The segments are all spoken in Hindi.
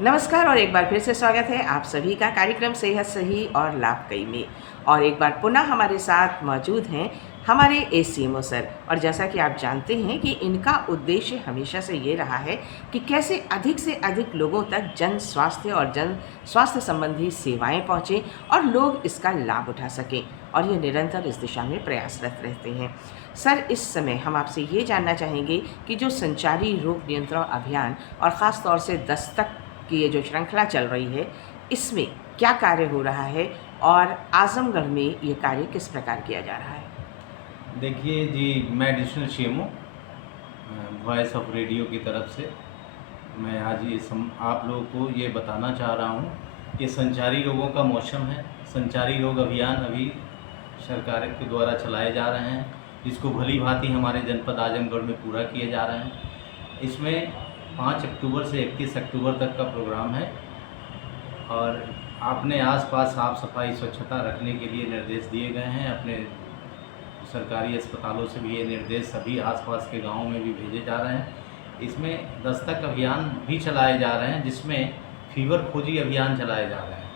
नमस्कार और एक बार फिर से स्वागत है आप सभी का कार्यक्रम सेहत सही और लाभकई में। और एक बार पुनः हमारे साथ मौजूद हैं हमारे एसीएमओ सर। और जैसा कि आप जानते हैं कि इनका उद्देश्य हमेशा से ये रहा है कि कैसे अधिक से अधिक लोगों तक जन स्वास्थ्य और जन स्वास्थ्य संबंधी सेवाएं पहुँचें और लोग इसका लाभ उठा सकें, और ये निरंतर इस दिशा में प्रयासरत रहते हैं। सर, इस समय हम आपसे ये जानना चाहेंगे कि जो संचारी रोग नियंत्रण अभियान और ख़ास तौर से दस्तक कि ये जो श्रृंखला चल रही है, इसमें क्या कार्य हो रहा है और आजमगढ़ में ये कार्य किस प्रकार किया जा रहा है? देखिए जी, मैं additional CMO voice of radio की तरफ से मैं आज आप लोगों को ये बताना चाह रहा हूँ कि संचारी रोगों का मौसम है। संचारी रोग अभियान अभी सरकार के द्वारा चलाए जा रहे हैं, जिसको भली भांति हमारे जनपद आजमगढ़ में पूरा किए जा रहे हैं। इसमें 5 अक्टूबर से 31 अक्टूबर तक का प्रोग्राम है और अपने आसपास साफ़ सफाई स्वच्छता रखने के लिए निर्देश दिए गए हैं। अपने सरकारी अस्पतालों से भी ये निर्देश सभी आसपास के गांवों में भी भेजे जा रहे हैं। इसमें दस्तक अभियान भी चलाए जा रहे हैं, जिसमें फीवर खोजी अभियान चलाए जा रहे हैं।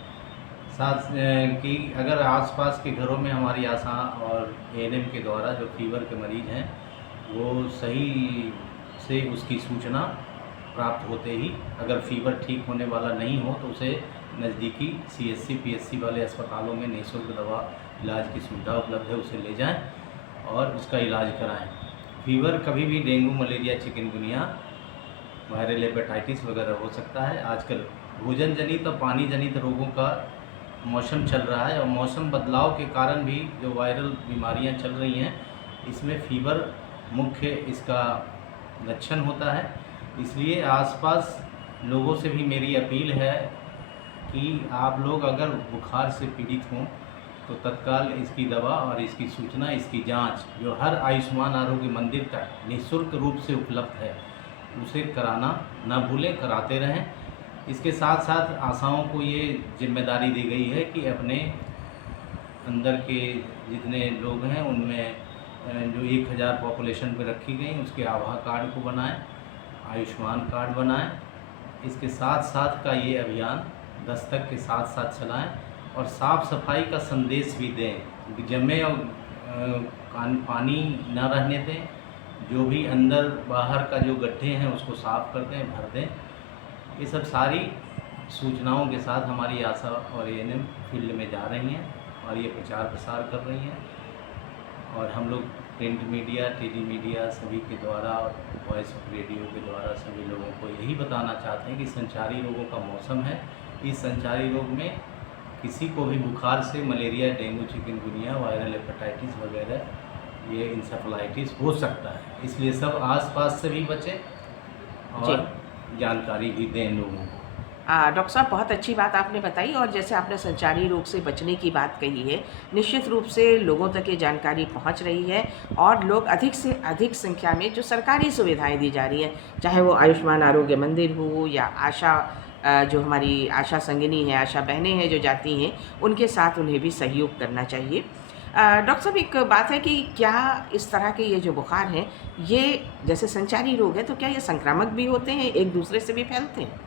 साथ कि अगर आसपास के घरों में हमारी आशा और एएनएम के द्वारा जो फीवर के मरीज़ हैं, वो सही से उसकी सूचना प्राप्त होते ही अगर फीवर ठीक होने वाला नहीं हो तो उसे नज़दीकी सीएससी पीएससी वाले अस्पतालों में निःशुल्क दवा इलाज की सुविधा उपलब्ध है, उसे ले जाएं और उसका इलाज कराएं। फीवर कभी भी dengue, malaria, chikungunya, viral hepatitis वगैरह हो सकता है। आजकल भोजन जनित और पानी जनित रोगों का मौसम चल रहा है और मौसम बदलाव के कारण भी जो वायरल बीमारियां चल रही हैं, इसमें फीवर मुख्य इसका लक्षण होता है। इसलिए आसपास लोगों से भी मेरी अपील है कि आप लोग अगर बुखार से पीड़ित हों तो तत्काल इसकी दवा और इसकी सूचना, इसकी जांच जो हर आयुष्मान आरोग्य मंदिर तक निःशुल्क रूप से उपलब्ध है, उसे कराना न भूलें, कराते रहें। इसके साथ साथ आशाओं को ये जिम्मेदारी दी गई है कि अपने अंदर के जितने लोग हैं उनमें जो 1000 पॉपुलेशन पर रखी गई उसके आभा कार्ड को बनाएं, आयुष्मान कार्ड बनाएं। इसके साथ साथ का ये अभियान दस्तक के साथ साथ चलाएं और साफ़ सफाई का संदेश भी दें। जमे और पानी न रहने दें। जो भी अंदर बाहर का जो गड्ढे हैं उसको साफ़ कर दें, भर दें। ये सब सारी सूचनाओं के साथ हमारी आशा और एएनएम फील्ड में जा रही हैं और ये प्रचार प्रसार कर रही हैं। और हम लोग प्रिंट मीडिया, टीवी मीडिया सभी के द्वारा और वॉइस ऑफ रेडियो के द्वारा सभी लोगों को यही बताना चाहते हैं कि संचारी रोगों का मौसम है। इस संचारी रोग में किसी को भी बुखार से malaria, dengue, chikungunya, viral hepatitis वगैरह, ये इंसेफेलाइटिस हो सकता है। इसलिए सब आसपास से भी बचें और जानकारी भी दें लोगों को। डॉक्टर साहब, बहुत अच्छी बात आपने बताई। और जैसे आपने संचारी रोग से बचने की बात कही है, निश्चित रूप से लोगों तक ये जानकारी पहुंच रही है और लोग अधिक से अधिक संख्या में जो सरकारी सुविधाएं दी जा रही हैं, चाहे वो आयुष्मान आरोग्य मंदिर हो या आशा, जो हमारी आशा संगिनी है, आशा बहनें हैं जो जाती हैं, उनके साथ उन्हें भी सहयोग करना चाहिए। डॉक्टर साहब, एक बात है कि क्या इस तरह के ये जो बुखार हैं, ये जैसे संचारी रोग है, तो क्या ये संक्रामक भी होते हैं, एक दूसरे से भी फैलते हैं?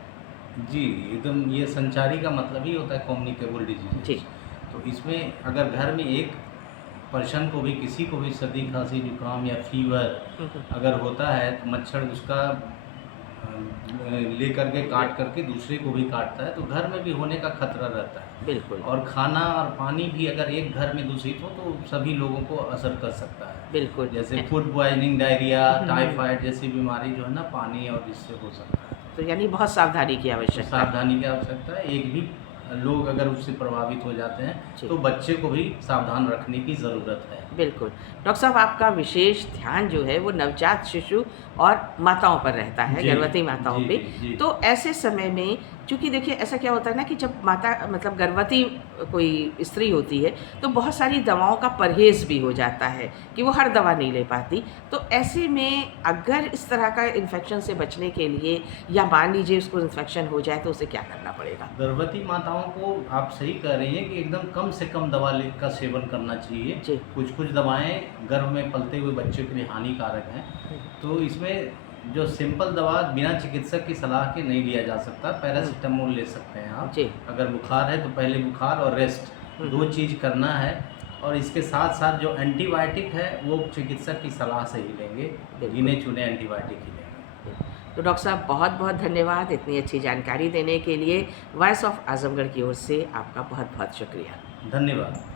जी, एकदम। ये संचारी का मतलब ही होता है कम्युनिकेबल डिजीज। जी। तो इसमें अगर घर में एक पर्सन को भी, किसी को भी सर्दी, खांसी, जुकाम या फीवर हम्म, हम्म। अगर होता है तो मच्छर उसका ले करके काट करके दूसरे को भी काटता है, तो घर में भी होने का खतरा रहता है। बिल्कुल। और खाना और पानी भी अगर एक घर में दूषित हो तो सभी लोगों को असर कर सकता है। बिल्कुल। जैसे फूड पॉइजनिंग, डायरिया, हम्म, टाइफाइड जैसी बीमारी जो है ना, पानी और इससे हो सकता है। तो यानी बहुत सावधानी की तो आवश्यकता है। सावधानी की आवश्यकता है। एक भी लोग अगर उससे प्रभावित हो जाते हैं जी। तो बच्चे को भी सावधान रखने की ज़रूरत है। बिल्कुल। डॉक्टर साहब, आपका विशेष ध्यान जो है वो नवजात शिशु और माताओं पर रहता है, जी, गर्भवती माताओं जी, पे। जी। तो ऐसे समय में, चूँकि देखिए ऐसा क्या होता है ना कि जब माता मतलब गर्भवती कोई स्त्री होती है, तो बहुत सारी दवाओं का परहेज़ भी हो जाता है कि वो हर दवा नहीं ले पाती। तो ऐसे में अगर इस तरह का इन्फेक्शन से बचने के लिए, या मान लीजिए उसको इन्फेक्शन हो जाए, तो उसे क्या करना पड़ेगा? गर्भवती माताओं को आप सही कह रही हैं कि एकदम कम से कम दवा का सेवन करना चाहिए। जी। कुछ कुछ दवाएं गर्भ में पलते हुए बच्चों के लिए हानिकारक हैं। तो इसमें जो सिंपल दवा बिना चिकित्सक की सलाह के नहीं लिया जा सकता। पैरासीटामोल ले सकते हैं आप। जी। अगर बुखार है तो पहले बुखार और रेस्ट हुँ, 2 चीज़ करना है, और इसके साथ-साथ जो एंटीबायोटिक है वो चिकित्सक की सलाह से ही लेंगे, बिल्कुल। गिने-चुने एंटीबायोटिक ही लेंगे। तो डॉक्टर साहब बहुत-बहुत धन्यवाद इतनी अच्छी जानकारी देने के लिए। वॉइस ऑफ आज़मगढ़ की ओर से आपका बहुत-बहुत शुक्रिया। धन्यवाद।